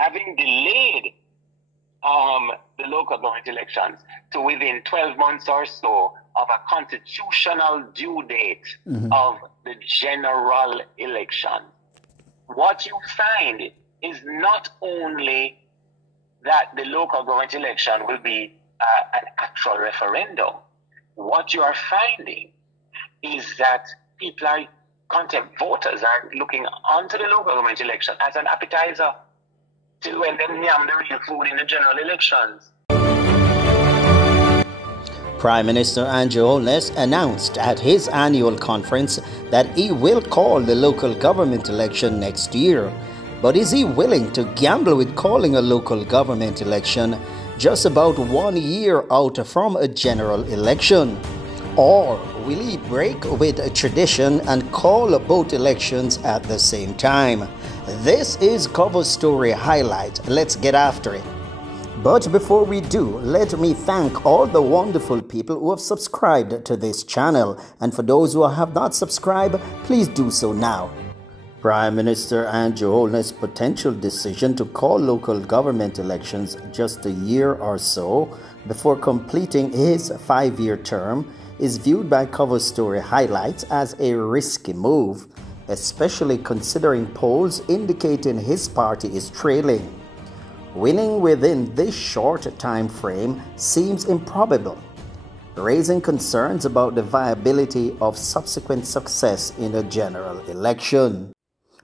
having delayed the local government elections to within 12 months or so of a constitutional due date of the general election, what you find is not only that the local government election will be an actual referendum. What you are finding is that people are, voters are looking onto the local government election as an appetizer till when they yam the real food in the general elections. Prime Minister Andrew Holness announced at his annual conference that he will call the local government election next year. But is he willing to gamble with calling a local government election just about 1 year out from a general election? Or will he break with a tradition and call both elections at the same time? This is Cover Story Highlight. Let's get after it. But before we do, let me thank all the wonderful people who have subscribed to this channel. And for those who have not subscribed, please do so now. Prime Minister Andrew Holness' potential decision to call local government elections just a year or so before completing his 5-year term is viewed by Cover Story Highlights as a risky move, especially considering polls indicating his party is trailing. Winning within this short time frame seems improbable, raising concerns about the viability of subsequent success in a general election.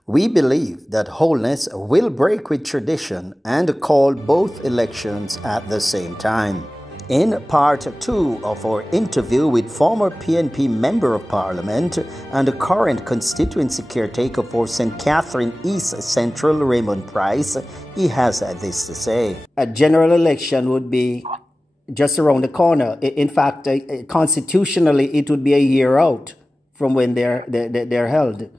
We believe that Holness will break with tradition and call both elections at the same time. In part 2 of our interview with former PNP Member of Parliament and current constituency caretaker for St. Catherine East Central Raymond Pryce, he has this to say. A general election would be just around the corner. In fact, constitutionally, it would be a year out from when they're held.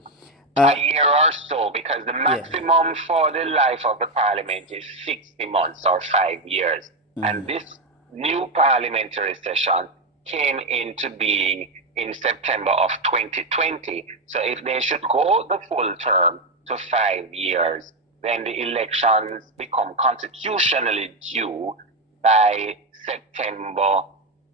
A year or so, because the maximum for the life of the parliament is 60 months or 5 years. And this new parliamentary session came into being in September of 2020. So if they should go the full term to 5 years, then the elections become constitutionally due by September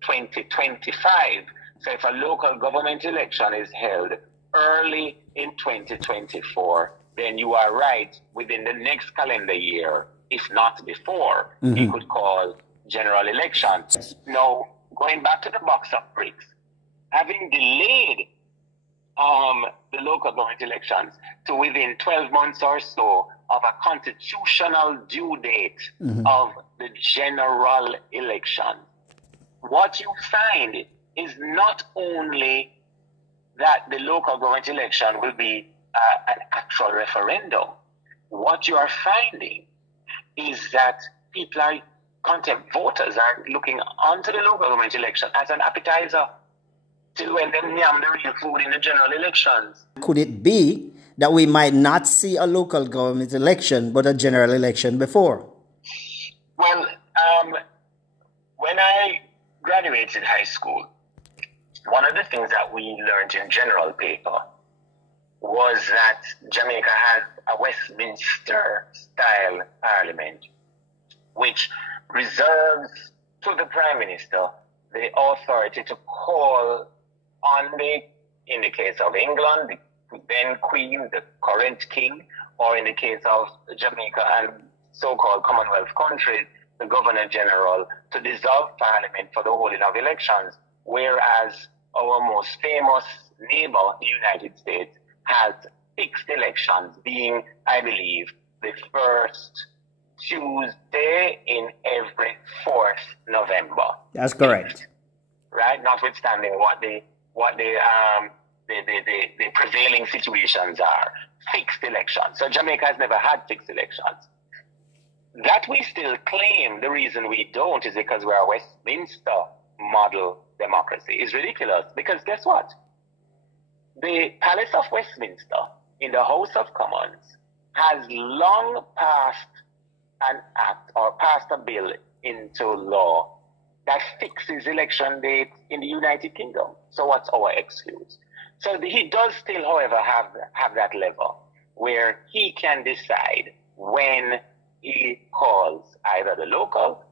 2025. So if a local government election is held early in 2024, then you are right, within the next calendar year, if not before, you could call general elections. Now, going back to the box of bricks, having delayed the local government elections to within 12 months or so of a constitutional due date of the general election, what you find is not only that the local government election will be an actual referendum. What you are finding is that people are, voters are looking onto the local government election as an appetizer till when they yam the real food in the general elections. Could it be that we might not see a local government election but a general election before? Well, when I graduated high school, one of the things that we learned in general paper was that Jamaica has a Westminster-style parliament, which reserves to the Prime Minister the authority to call on in the case of England, the then Queen, the current King, or in the case of Jamaica and so-called Commonwealth countries, the Governor General, to dissolve Parliament for the holding of elections, whereas our most famous neighbor, the United States, has fixed elections, being, I believe, the first Tuesday in every 4th November. That's correct. Right? Notwithstanding what the prevailing situations are. Fixed elections. So Jamaica has never had fixed elections. That we still claim, the reason we don't is because we're a Westminster model democracy is ridiculous, because guess what? The Palace of Westminster in the House of Commons has long passed an act or passed a bill into law that fixes election dates in the United Kingdom. So what's our excuse? So he does still, however, have that lever where he can decide when he the local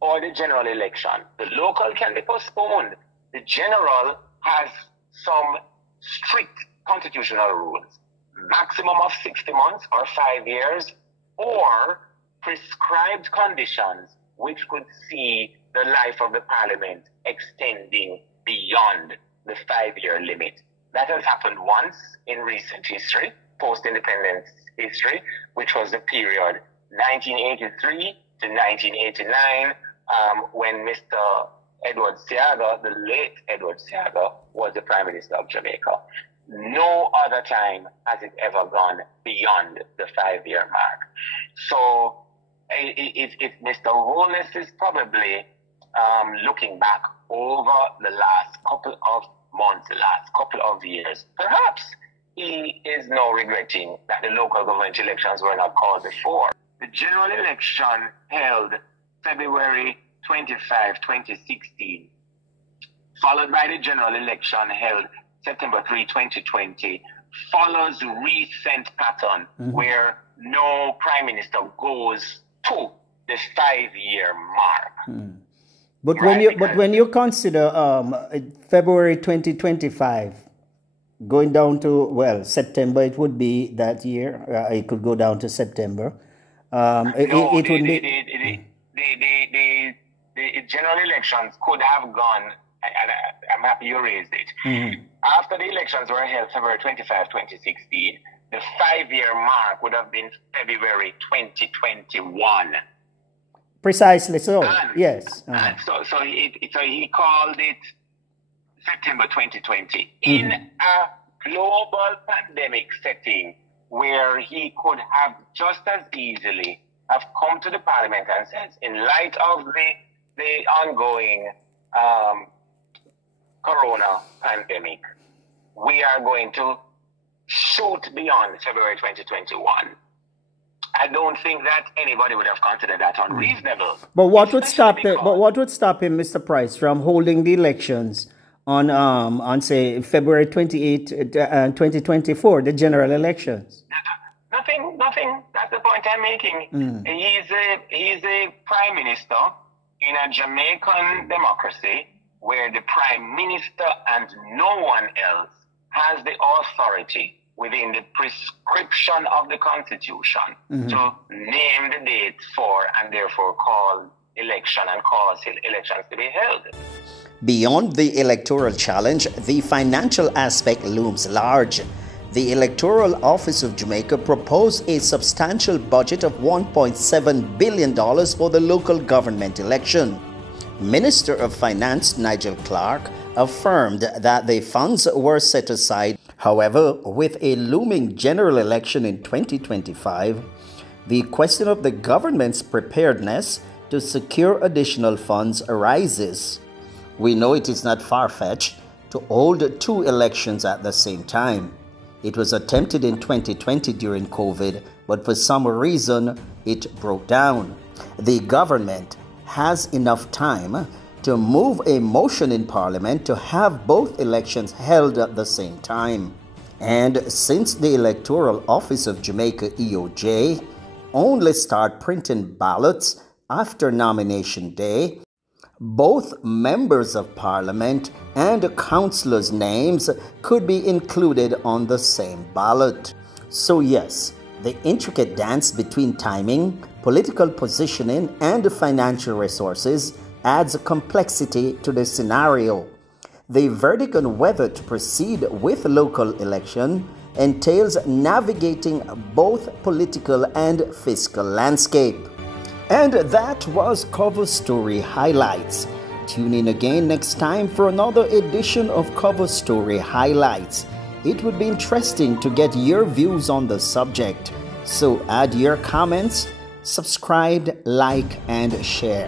or the general election. The local can be postponed. The general has some strict constitutional rules. Maximum of 60 months or 5 years, or prescribed conditions which could see the life of the parliament extending beyond the 5-year limit. That has happened once in recent history, post-independence history, which was the period 1983 to 1989, when Mr. Edward Seaga, the late Edward Seaga, was the Prime Minister of Jamaica. No other time has it ever gone beyond the 5-year mark. So if Mr. Holness is probably looking back over the last couple of months, the last couple of years, perhaps he is now regretting that the local government elections were not called before. The general election held February 25, 2016, followed by the general election held September 3, 2020, follows recent pattern where no prime minister goes to the 5-year mark. But right? when you consider February 2025 going down to September, it would be that year. It could go down to September. The general elections could have gone. And I'm happy you raised it. After the elections were held February 25, 2016, the 5-year mark would have been February 2021. Precisely so, yes. So he called it September 2020. In a global pandemic setting where he could have just as easily have come to the parliament and said, in light of the ongoing corona pandemic, we are going to shoot beyond February 2021. I don't think that anybody would have considered that unreasonable. But what would stop him? But what would stop him, Mr. Pryce, from holding the elections on say February 28, 2024, the general elections? Nothing. That's the point I'm making. He's a prime minister in a Jamaican democracy where the prime minister and no one else has the authority within the prescription of the Constitution to name the date for and therefore call election and cause elections to be held. Beyond the electoral challenge, the financial aspect looms large. The Electoral Office of Jamaica proposed a substantial budget of $1.7 billion for the local government election. Minister of Finance Nigel Clark affirmed that the funds were set aside. However, with a looming general election in 2025, the question of the government's preparedness to secure additional funds arises. We know it is not far-fetched to hold 2 elections at the same time. It was attempted in 2020 during COVID, but for some reason it broke down. The government has enough time to move a motion in Parliament to have both elections held at the same time. And since the Electoral Office of Jamaica EOJ only start printing ballots after nomination day, both members of Parliament and councillors' names could be included on the same ballot. So yes, the intricate dance between timing, political positioning, and financial resources adds complexity to the scenario. The verdict on whether to proceed with local election entails navigating both political and fiscal landscape. And that was Cover Story Highlights. Tune in again next time for another edition of Cover Story Highlights. It would be interesting to get your views on the subject. So add your comments, subscribe, like, and share.